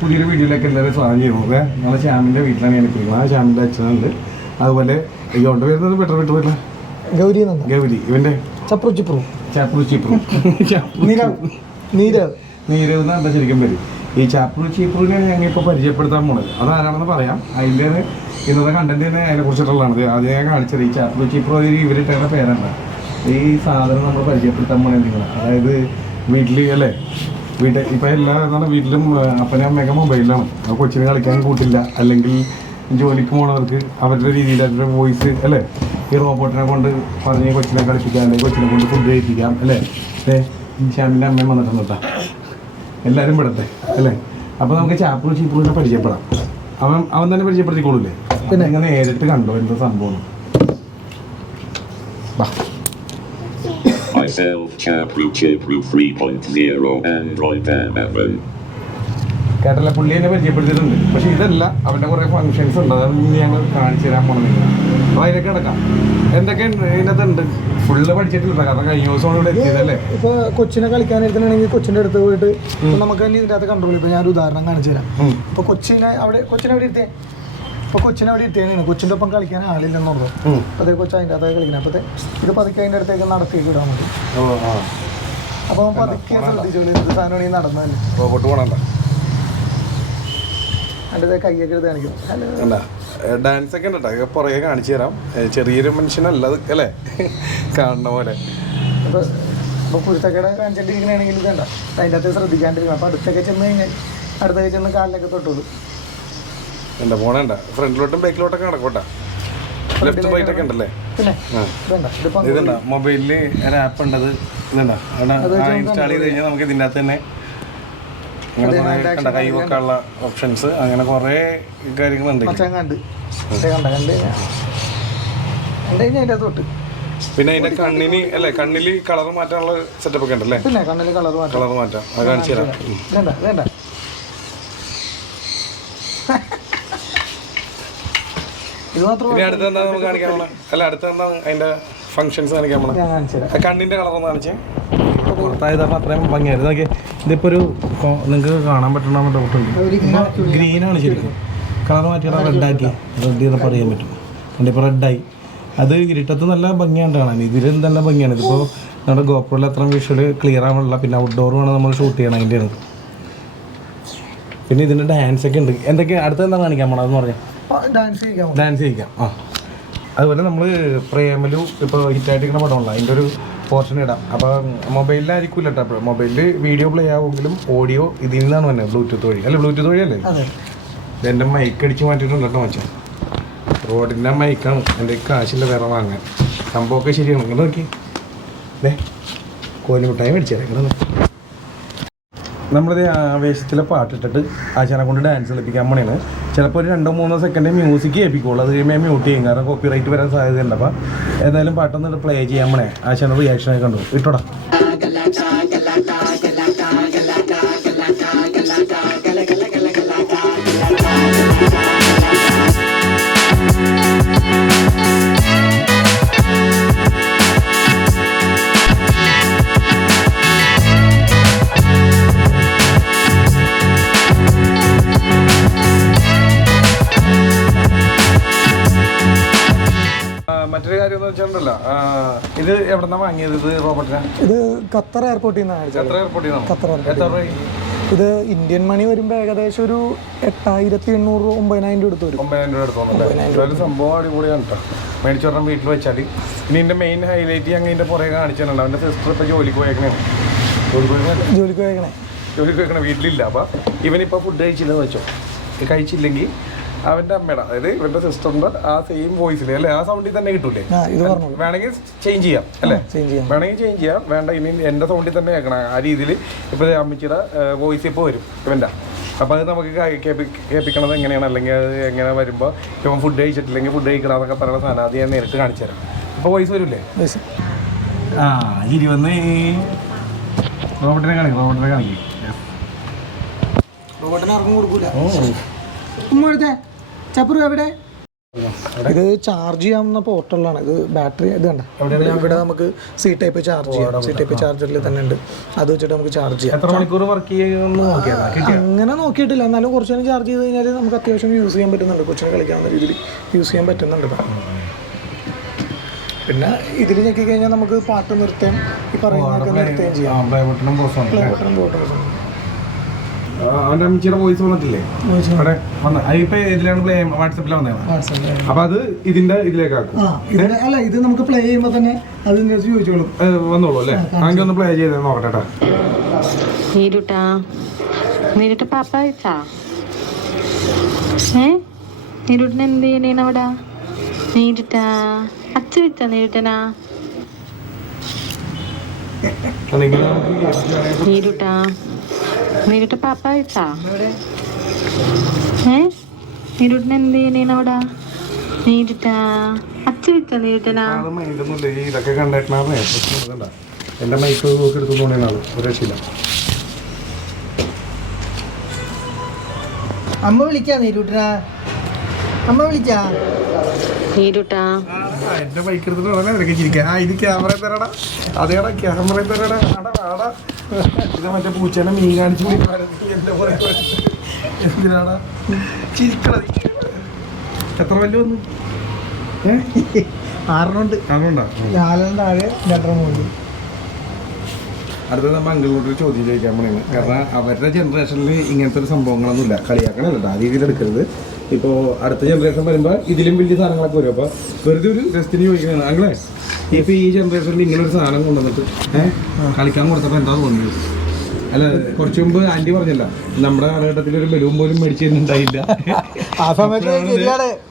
പുതിയൊരു വീഡിയോയിലേക്ക് എല്ലാവരും സ്വാഗതം ചെയ്യുന്നത്. നമ്മളെ ശ്യാമിൻ്റെ വീട്ടിലാണ് ഞാൻ ഇപ്പോൾ. ആ ശ്യാമിൻ്റെ അച്ഛനുണ്ട്. അതുപോലെ ഇവൻ്റെ വരുന്നത് വീട്ടിൽ ഗൗരി, ഇവൻ്റെ ചപ്രു നീരവ് എന്നാ ശരിക്കും വരും. ഈ ചപ്രുവിനെയാണ് ഞങ്ങൾ ഇപ്പോൾ പരിചയപ്പെടുത്താൻ പോണത്. അതാരാണെന്ന് പറയാം. അതിൻ്റെ ഇന്നത്തെ കണ്ടന്റ് തന്നെ അതിനെക്കുറിച്ചിട്ടുള്ളതാണ്. ആദ്യം ഞാൻ കാണിച്ചത് ഈ ചപ്രു ഇവരിട്ടേണ്ട പേരാണ്. ഈ സാധനം നമ്മൾ പരിചയപ്പെടുത്താൻ പോണേ നിങ്ങൾ. അതായത് വീട്ടിൽ അല്ലേ, ഇപ്പം എല്ലാ വീട്ടിലും അപ്പനും അമ്മയൊക്കെ മൊബൈലിലാണ്. അപ്പോൾ കൊച്ചിനെ കളിക്കാൻ കൂട്ടില്ല. അല്ലെങ്കിൽ ജോലിക്ക് പോണവർക്ക് അവരുടെ രീതിയിൽ അവരുടെ വോയിസ് അല്ലേ, ഈ റോബോട്ടിനെ കൊണ്ട് പറഞ്ഞ് കൊച്ചിനെ കളിപ്പിക്കാം, അല്ലെങ്കിൽ കൊച്ചിനെ കൊണ്ട് ഫുഡ് കഴിപ്പിക്കാം അല്ലേ. ശ്യാമിൻ്റെ അമ്മയും വന്നിട്ടുണ്ട് കേട്ടോ, എല്ലാവരും പെടട്ടെ അല്ലേ. അപ്പോൾ നമുക്ക് ചീപ്പുവിനെ പരിചയപ്പെടാം. അവൻ തന്നെ പരിചയപ്പെടുത്തിക്കോളൂല്ലേ. പിന്നെ ഇങ്ങനെ നേരിട്ട് കണ്ടോ എന്താ സംഭവം. Myself, Chapru 3.0 Android Amazon. കേട്ടല്ല, പുള്ളി എന്നെ പരിചയപ്പെടുത്തിയിട്ടുണ്ട്. പക്ഷെ ഇതല്ല, അവൻ്റെ കുറേ ഫങ്ഷൻസ് ഉണ്ട്. അതാണ് ഞങ്ങൾ കാണിച്ചു തരാൻ പോണെന്നില്ല. അപ്പോൾ അതിലേക്ക് കിടക്കാം. എന്തൊക്കെ ഇതിനകത്തുണ്ട് ഫുള്ള് പഠിച്ചിട്ടില്ല. കാരണം കഴിഞ്ഞ ദിവസം ഇവിടെ എത്തിയതല്ലേ. ഇപ്പോൾ കൊച്ചിനെ കളിക്കാനിരിക്കണമെങ്കിൽ കൊച്ചിൻ്റെ അടുത്ത് പോയിട്ട് നമുക്ക് തന്നെ ഇതിൻ്റെ അകത്ത് കൺട്രോൾ. ഇപ്പോൾ ഞാനൊരു ഉദാഹരണം കാണിച്ചു തരാം. ഇപ്പോൾ കൊച്ചിനെ അവിടെ ഇരുത്തിയേ. ഇപ്പോൾ കൊച്ചിനെ അവിടെ ഇരുത്തിയാണ്. കൊച്ചിൻ്റെ ഒപ്പം കളിക്കാൻ ആളില്ലെന്ന് പറഞ്ഞു. അതേ കൊച്ചു അതിൻ്റെ അകത്ത് കളിക്കണം. അപ്പോഴത്തെ ഇത് പതുക്കെ അതിൻ്റെ അടുത്തേക്ക് നടത്തിയേക്ക് വിടാൻ മതി. അപ്പോൾ പതുക്കെ ശ്രദ്ധിച്ചോളൂ. എന്ത് സാധനമാണ് ഈ നടന്നതല്ലേ. റോബോട്ട് പോകണണ്ട. അതിൻ്റെ കൈയൊക്കെ എടുത്ത് കാണിക്കും. അല്ല ഡാൻസ് ഒക്കെ ഉണ്ട് കേട്ടോ. പുറകെ കാണിച്ചു തരാം. ചെറിയൊരു മനുഷ്യനല്ല അത് അല്ലേ, കാണുന്ന പോലെ. അപ്പോൾ കുരുത്തക്കട കാണിച്ചിട്ടിരിക്കണമെങ്കിൽ ഇതണ്ട, അതിൻ്റെ അകത്ത് ശ്രദ്ധിക്കാണ്ടിരിക്കണം. അപ്പോൾ അടുത്തൊക്കെ ചെന്ന് കഴിഞ്ഞാൽ അടുത്തൊക്കെ ചെന്ന് കാലിലൊക്കെ തൊട്ടുള്ളൂ. എന്താ പോണേണ്ട, ഫ്രണ്ടിലോട്ടും ബാക്കിലോട്ടൊക്കെ നടക്കോട്ടെ. ലെഫ്റ്റ് റൈറ്റ് ഒക്കെ ഉണ്ടല്ലേ. പിന്നെ ഇതുണ്ട മൊബൈലിൽ ഒരു ആപ്പ് ഉണ്ടത്. ഇതുണ്ട ഇൻസ്റ്റാൾ ചെയ്ത് കഴിഞ്ഞാൽ നമുക്ക് ഇതിൻ്റെ അകത്ത് തന്നെ അങ്ങനെ കുറേ കണ്ട കൈ വെക്കാനുള്ള ഓപ്ഷൻസ്, അങ്ങനെ കുറേ കാര്യങ്ങളുണ്ട്. പിന്നെ അതിന്റെ കണ്ണിന് അല്ലേ, കണ്ണിൽ കളർ മാറ്റാനുള്ള സെറ്റപ്പ് ഒക്കെ ഉണ്ടല്ലേ. പിന്നെ കണ്ണിൽ കളർ മാറ്റാം. അത് കാണിച്ചു തരാം. ഇനി അടുത്ത എന്താ നമുക്ക് കാണിക്കാൻ പോണ? അല്ല അടുത്ത എന്താ അതിന്റെ ഫങ്ഷൻസ് കാണിക്കാൻ പോണ? കണ്ണിന്റെ കളർ ഒന്ന് കാണിച്ചേ. പുറത്തായത് അപ്പം അത്രയും ഭംഗിയായിരുന്നു. നോക്കിയേ, ഇതിപ്പോൾ ഒരു നിങ്ങൾക്ക് കാണാൻ പറ്റണ ഡൗട്ടുണ്ട്. ഗ്രീനാണ് ശരിക്കും. കളർ മാറ്റിയാൽ റെഡാക്കി, റെഡ് ചെയ്തപ്പോൾ അറിയാൻ പറ്റും. അതുകൊണ്ട് ഇപ്പോൾ റെഡായി. അത് ഇരുട്ടത്ത് നല്ല ഭംഗിയാണ് കാണാൻ. ഇതിലും നല്ല ഭംഗിയാണ്. ഇതിപ്പോൾ നമ്മുടെ ഗോപ്രോയിൽ അത്ര വിഷ്വൽ ക്ലിയർ ആവാനുള്ള. പിന്നെ ഔട്ട്ഡോറുമാണ് നമ്മൾ ഷൂട്ട് ചെയ്യണം. അതിൻ്റെയാണ്. പിന്നെ ഇതിൻ്റെ ഡാൻസ് ഒക്കെ ഉണ്ട്. എന്തൊക്കെയാണ് അടുത്ത എന്താ കാണിക്കാൻ പോണത് എന്ന് പറഞ്ഞാൽ? ഡാൻസ് ചെയ്യിക്കാം. അതുപോലെ നമ്മൾ പ്രേമലു ഇപ്പോൾ ഹിറ്റായിട്ടിരിക്കുന്ന പടമുള്ള അതിൻ്റെ ഒരു പോർഷൻ ഇടാം. അപ്പോൾ മൊബൈലിലായിരിക്കില്ല കേട്ടോ. മൊബൈലിൽ വീഡിയോ പ്ലേ ആവുമെങ്കിലും ഓഡിയോ ഇതിൽ നിന്നാണ് തന്നെ, ബ്ലൂടൂത്ത് വഴി. അല്ല ബ്ലൂടൂത്ത് വഴി അല്ലേ. എൻ്റെ മൈക്ക് അടിച്ച് മാറ്റിയിട്ടുണ്ട് കേട്ടോ മച്ചാൻ. റോഡിൻ്റെ മൈക്കാണ്. എൻ്റെ കാശില്ല വേറെ വാങ്ങാൻ. സംഭവമൊക്കെ ശരിയാണ്. ഇങ്ങനെ നോക്കി കോലിമുട്ടായി മേടിച്ചേരാം. ഇങ്ങനെ നമ്മളിത് ആവേശത്തിലെ പാട്ടിട്ടിട്ട് ആശാനെ കൊണ്ട് ഡാൻസ് കളിപ്പിക്കാൻ പോണേണ്. ചിലപ്പോൾ ഒരു 2-3 സെക്കൻഡ് മ്യൂസിക് കേൾപ്പിക്കുള്ളൂ. അത് കഴിയുമ്പോൾ മ്യൂട്ട് ചെയ്യും. കാരണം കോപ്പി റൈറ്റ് വരാൻ സാധ്യതയുണ്ട്. അപ്പോൾ ഏതായാലും പാട്ടൊന്ന് പ്ലേ ചെയ്യാൻ പോണേ. ആശാൻ്റെ റിയാക്ഷനൊക്കെ കണ്ടു. ഇട്ടോടാ. മറ്റൊരു കാര്യം എന്ന് വെച്ചിട്ടുണ്ടല്ലോ, ഇത് എവിടെന്നാ വാങ്ങിയത്? ഇത് റോബോട്ടിനാ? ഇത് ഖത്തർ എയർപോർട്ടിൽ നിന്നാണ്. ഇത് ഇന്ത്യൻ മണി വരുമ്പോൾ ഏകദേശം ഒരു 8,800 9,000 രൂപ എടുത്ത് വരും. 9,000 രൂപ എടുത്തോന്നല്ലേ. സംഭവം അടിപൊളിയാണ് കേട്ടോ. മേടിച്ചോടണം വീട്ടിൽ വെച്ചാൽ. ഇനി ഇതിൻ്റെ മെയിൻ ഹൈലൈറ്റ് ഞങ്ങൾ ഇതിൻ്റെ പുറകെ കാണിച്ചിട്ടുണ്ട്. അവൻ്റെ സിസ്റ്റർ ഇപ്പോൾ ജോലിക്ക് പോയേക്കണേ. ജോലിക്ക് പോയേക്കണേ വീട്ടിലില്ല. അപ്പോൾ ഇവനിപ്പോൾ ഫുഡ് കഴിച്ചില്ലെന്ന് വെച്ചോ. കഴിച്ചില്ലെങ്കിൽ അവൻ്റെ അമ്മയുടെ, അതായത് ഇവൻ്റെ സിസ്റ്ററിൻ്റെ ആ സെയിം വോയിസിൽ അല്ലേ, ആ സൗണ്ടിൽ തന്നെ കിട്ടൂലേ. വേണമെങ്കിൽ ചേഞ്ച് ചെയ്യാം അല്ലേ, വേണമെങ്കിൽ ചേഞ്ച് ചെയ്യാം. വേണ്ട ഇനി എൻ്റെ സൗണ്ടിൽ തന്നെ കേൾക്കണം. ആ രീതിയിൽ ഇപ്പോൾ അമ്മച്ചിയുടെ വോയിസ് ഇപ്പോൾ വരും ഇവൻ്റെ. അപ്പോൾ അത് നമുക്ക് കേൾപ്പിക്കണത് എങ്ങനെയാണ്, അല്ലെങ്കിൽ അത് എങ്ങനെ വരുമ്പോൾ ഇപ്പം ഫുഡ് കഴിച്ചിട്ടില്ലെങ്കിൽ ഫുഡ് കഴിക്കണം എന്നൊക്കെ പറയുന്ന സാധനം അത് ഞാൻ നേരിട്ട് കാണിച്ചു തരാം. അപ്പോൾ വോയിസ് വരില്ലേ? പൈസ ആ 20 റോബോട്ടിനെ കാണിക്കും. റോബോട്ടിനെ ഇറങ്ങി കൊടുക്കൂല. ഉമ്മഴത്തെ ചപ്പുറു എവിടെ? ഇത് ചാർജ് ചെയ്യാവുന്ന പോർട്ടലാണ്. ഇത് ബാറ്ററി ഇത് കണ്ട ഇവിടെ നമുക്ക് സി ടൈപ്പ് ചാർജ് ചെയ്യാം. സി ടൈപ്പ് ചാർജറിൽ തന്നെ ഉണ്ട്. അത് വെച്ചിട്ട് നമുക്ക് ചാർജ് ചെയ്യാം. എത്ര മണിക്കൂർ വർക്ക് ചെയ്യുമെന്ന് അങ്ങനെ നോക്കിയിട്ടില്ല. എന്നാലും കുറച്ച് നേരം ചാർജ് ചെയ്ത് കഴിഞ്ഞാൽ നമുക്ക് അത്യാവശ്യം യൂസ് ചെയ്യാൻ പറ്റുന്നുണ്ട്. കൊച്ചിനെ കളിക്കാവുന്ന രീതിയിൽ യൂസ് ചെയ്യാൻ പറ്റുന്നുണ്ട്. പിന്നെ ഇതിൽ ഞെക്കി കഴിഞ്ഞാൽ നമുക്ക് പാട്ട് നിർത്താം. ഈ പറയുന്നതൊക്കെ നിർത്തുകയും ചെയ്യാം. അവൻ്റെ അമ്മച്ചിയുടെ വോയിസ് വന്നിട്ടില്ലേ? അവിടെ വന്ന ഇപ്പൊ ഇതിലാണ് പ്ലേ വാട്സപ്പിലാണ് വന്നത്. അപ്പൊ അത് ഇതിലേക്കാക്കും. അല്ല ഇത് നമുക്ക് പ്ലേ ചെയ്യുമ്പോ തന്നെ അതിനനുസരിച്ച് ചോദിച്ചോളും വന്നോളൂ അല്ലേ? അങ്ങനെ ഒന്ന് പ്ലേ ചെയ്ത് നോക്കട്ടെ. നീരുട്ട പാപ്പ വെച്ചാ നീരുട്ടിന് എന്ത് ചെയ്യണേണ് അവിടെ? നീരുട്ടാ അച്ഛ വെച്ചാ നീരുട്ടനാ? നീരുട്ടാ നീരുട്ട പാപ്പ വെച്ചാ നീരുട്ടിന് എന്ത് ചെയ്യണേണ് അവിടെ? നീരുട്ടാ അച്ഛ വെച്ചാ നീരുട്ടനാ? ഇതൊക്കെ കണ്ടിട്ടാണ് എന്റെ മൈക്ക് നോക്കി എടുത്തു തോന്നിയാണ് ഒരു രക്ഷയില്ല. അമ്മ വിളിക്കാ നീരുട്ടാ? അമ്മ വിളിക്കാ നീരുട്ടാ? എന്റെ മൈക്ക് എടുത്തിട്ട് ചിരിക്കാം. ഇത് ക്യാമറ തരടാ. അതേടാ ക്യാമറ തരടാ. ആടാ ഇത് മറ്റേ പൂച്ചേനെ മീൻ കാണിച്ചു എന്തിനാടാ ചിരിക്കണത്? എത്ര വലിയ വന്നു? 6 താഴെ 2 അടുത്തത് നമ്മൾ അങ്കിളോട് ചോദ്യം ചോദിക്കാൻ പോണേന്ന്. കാരണം അവരുടെ ജനറേഷനിൽ ഇങ്ങനത്തെ ഒരു സംഭവങ്ങളൊന്നുമില്ല. കളിയാക്കണല്ലോ ആ രീതിയിൽ എടുക്കരുത്. ഇപ്പോൾ അടുത്ത ജനറേഷൻ വരുമ്പോൾ ഇതിലും വലിയ സാധനങ്ങളൊക്കെ വരും. അപ്പോൾ വെറുതെ ഒരു രസത്തിന് ചോദിക്കുന്നതാണ്. അങ്ങളെ ഇപ്പോൾ ഈ ജനറേഷനിൽ ഇങ്ങനെ ഒരു സാധനം കൊണ്ടുവന്നിട്ട് കളിക്കാൻ കൊടുത്തപ്പോൾ എന്താ തോന്നിയത്? അല്ല കുറച്ചു മുമ്പ് ആന്റി പറഞ്ഞല്ല നമ്മുടെ കാലഘട്ടത്തിൽ ഒരു ബലൂൺ പോലും മേടിച്ചു തരുന്നുണ്ടായില്ല. ആ സമയത്ത്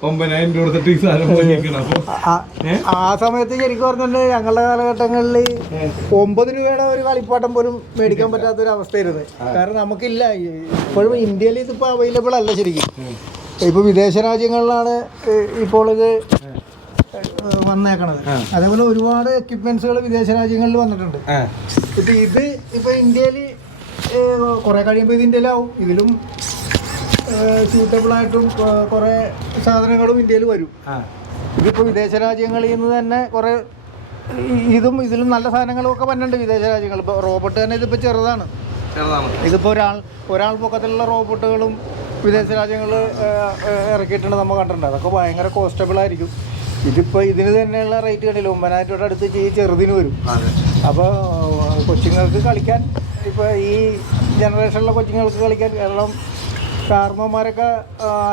9,000 രൂപ കൊടുത്തിട്ട് ഈ സാധനം പോയിരിക്കണം. അപ്പോൾ ആ സമയത്ത് ശരിക്കും പറഞ്ഞിട്ടുണ്ട് ഞങ്ങളുടെ കാലഘട്ടങ്ങളിൽ 9 രൂപയുടെ ഒരു കളിപ്പാട്ടം പോലും മേടിക്കാൻ പറ്റാത്തൊരു അവസ്ഥയായിരുന്നു. കാരണം നമുക്കില്ല. ഇപ്പോഴും ഇന്ത്യയിൽ ഇതിപ്പോൾ അവൈലബിൾ അല്ല ശരിക്കും. ഇപ്പോൾ വിദേശ രാജ്യങ്ങളിലാണ് ഇപ്പോൾ ഇത് വന്നേക്കണത്. അതേപോലെ ഒരുപാട് എക്യുപ്മെന്റ്സുകൾ വിദേശ രാജ്യങ്ങളിൽ വന്നിട്ടുണ്ട്. ഇപ്പൊ ഇന്ത്യയിൽ കുറെ കഴിയുമ്പോൾ ഇത് ഇന്ത്യയിലാവും. ഇതിലും സ്യൂട്ടബിൾ ആയിട്ടും കുറെ സാധനങ്ങളും ഇന്ത്യയിൽ വരും. ഇതിപ്പോൾ വിദേശ രാജ്യങ്ങളിൽ നിന്ന് തന്നെ കുറെ ഇതിലും നല്ല സാധനങ്ങളും ഒക്കെ വന്നിട്ടുണ്ട് വിദേശ രാജ്യങ്ങൾ. ഇപ്പോൾ റോബോട്ട് തന്നെ ഇതിപ്പോൾ ചെറുതാണ്. ഇതിപ്പോൾ ഒരാൾ പൊക്കത്തിലുള്ള റോബോട്ടുകളും വിദേശ രാജ്യങ്ങൾ ഇറക്കിയിട്ടുണ്ട്. നമ്മൾ കണ്ടിട്ടുണ്ട്. അതൊക്കെ ഭയങ്കര കോസ്റ്റബിൾ ആയിരിക്കും. ഇതിപ്പോൾ ഇതിന് തന്നെയുള്ള റേറ്റ് കണ്ടില്ല. 9,000 രൂപയുടെ അടുത്ത് ഈ ചെറുതിന് വരും. അപ്പോൾ കൊച്ചുങ്ങൾക്ക് കളിക്കാൻ ഇപ്പോൾ ഈ ജനറേഷനിലെ കൊച്ചുങ്ങൾക്ക് കളിക്കാൻ കാരണം കാരണവന്മാരൊക്കെ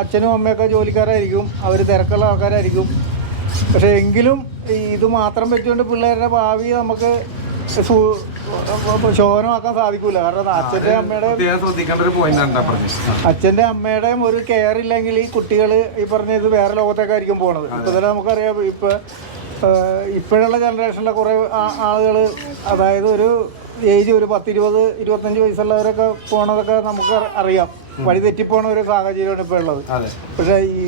അച്ഛനും അമ്മയൊക്കെ ജോലിക്കാരായിരിക്കും. അവർ തിരക്കുള്ള ആൾക്കാരായിരിക്കും. പക്ഷേ എങ്കിലും ഇത് മാത്രം വെച്ചുകൊണ്ട് പിള്ളേരുടെ ഭാവി നമുക്ക് ശോഭനമാക്കാൻ സാധിക്കൂല. കാരണം അച്ഛൻ്റെ അമ്മയുടെയും ഒരു കെയർ ഇല്ലെങ്കിൽ ഈ കുട്ടികൾ ഈ പറഞ്ഞ ഇത് വേറെ ലോകത്തേക്കായിരിക്കും പോണത്. ഇപ്പൊ തന്നെ നമുക്കറിയാം. ഇപ്പോഴുള്ള ജനറേഷനിലെ കുറേ ആളുകൾ, അതായത് ഒരു ഏജ് ഒരു 10, 20, 25 വയസ്സുള്ളവരൊക്കെ പോണതൊക്കെ നമുക്ക് അറിയാം. വഴി തെറ്റിപ്പോണ ഒരു സാഹചര്യമാണ് ഇപ്പോൾ ഉള്ളത്. പക്ഷേ ഈ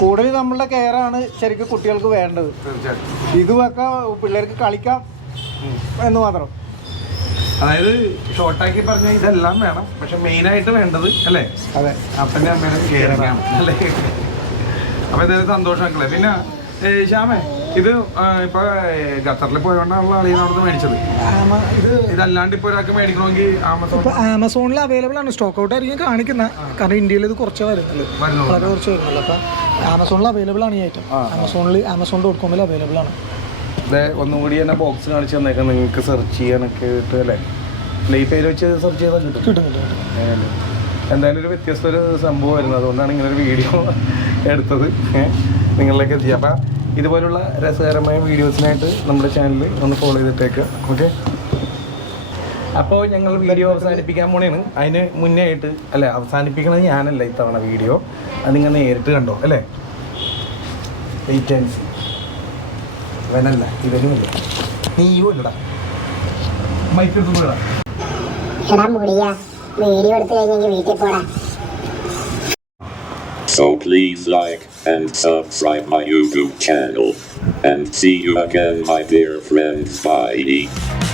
കൂടുതൽ നമ്മളുടെ കെയറാണ് ശരിക്കും കുട്ടികൾക്ക് വേണ്ടത്. ഇതുമൊക്കെ പിള്ളേർക്ക് കളിക്കാം എന്ന് മാത്രം. അതായത് ഷോർട്ടാക്കി പറഞ്ഞാൽ ഇതെല്ലാം വേണം. പക്ഷെ മെയിനായിട്ട് വേണ്ടത് അല്ലേ? അതെ, അപ്പൻ്റെ അമ്മയുടെ കെയറിങ്ങാണ് അല്ലേ? അപ്പോൾ ഇതായത് സന്തോഷമാക്കളെ. പിന്നെ ശ്യാമേ, ഇത് ഇപ്പൊ ഖത്തറിൽ പോയോണ്ടാണല്ലോ അളിയൻ അവിടെ മേടിച്ചത്. ഇതല്ലാണ്ട് ഇപ്പൊ ഒരാൾക്ക് മേടിക്കണമെങ്കിൽ ആമസോണിൽ അവൈലബിൾ ആണ്. സ്റ്റോക്ക് ഔട്ട് ആയിരിക്കും കാണിക്കുന്നത്. കാരണം ഇന്ത്യയിൽ ഇത് കുറച്ച് വരുന്നുള്ളൂ, വളരെ കുറച്ച് വരുന്നുള്ളൂ. അപ്പൊ ആമസോണിൽ അവൈലബിൾ ആണ് ഈ ഐറ്റം. Amazon.com അവൈലബിൾ ആണ്. ഒന്നും കൂടി തന്നെ ബോക്സ് കാണിച്ച് തന്നേക്കാം നിങ്ങൾക്ക് സെർച്ച് ചെയ്യാനൊക്കെ കിട്ടും അല്ലേ? ഈ പേര് വെച്ച് സെർച്ച് ചെയ്താൽ കിട്ടും. എന്തായാലും ഒരു വ്യത്യസ്ത ഒരു സംഭവമായിരുന്നു. അതുകൊണ്ടാണ് ഇങ്ങനെ ഒരു വീഡിയോ എടുത്തത് നിങ്ങളിലേക്ക് എത്തിയത്. അപ്പം ഇതുപോലുള്ള രസകരമായ വീഡിയോസിനായിട്ട് നമ്മുടെ ചാനൽ ഒന്ന് ഫോളോ ചെയ്തിട്ടേക്കുക. ഓക്കെ, അപ്പോൾ ഞങ്ങൾ വീഡിയോ അവസാനിപ്പിക്കാൻ പോണേണ്. അതിന് മുന്നേ ആയിട്ട് അല്ലേ, അവസാനിപ്പിക്കണത് ഞാനല്ല ഇത്തവണ വീഡിയോ. അത് നിങ്ങൾ നേരിട്ട് കണ്ടോ അല്ലേ? വെയിറ്റ് ഇവനല്ല, ഇവനുമില്ല, നീയും ഇല്ലടാ. മൈക്ക് എടുത്ത് പോയടാ. So please like and subscribe my YouTube channel. and see you again, my dear friend Spidey.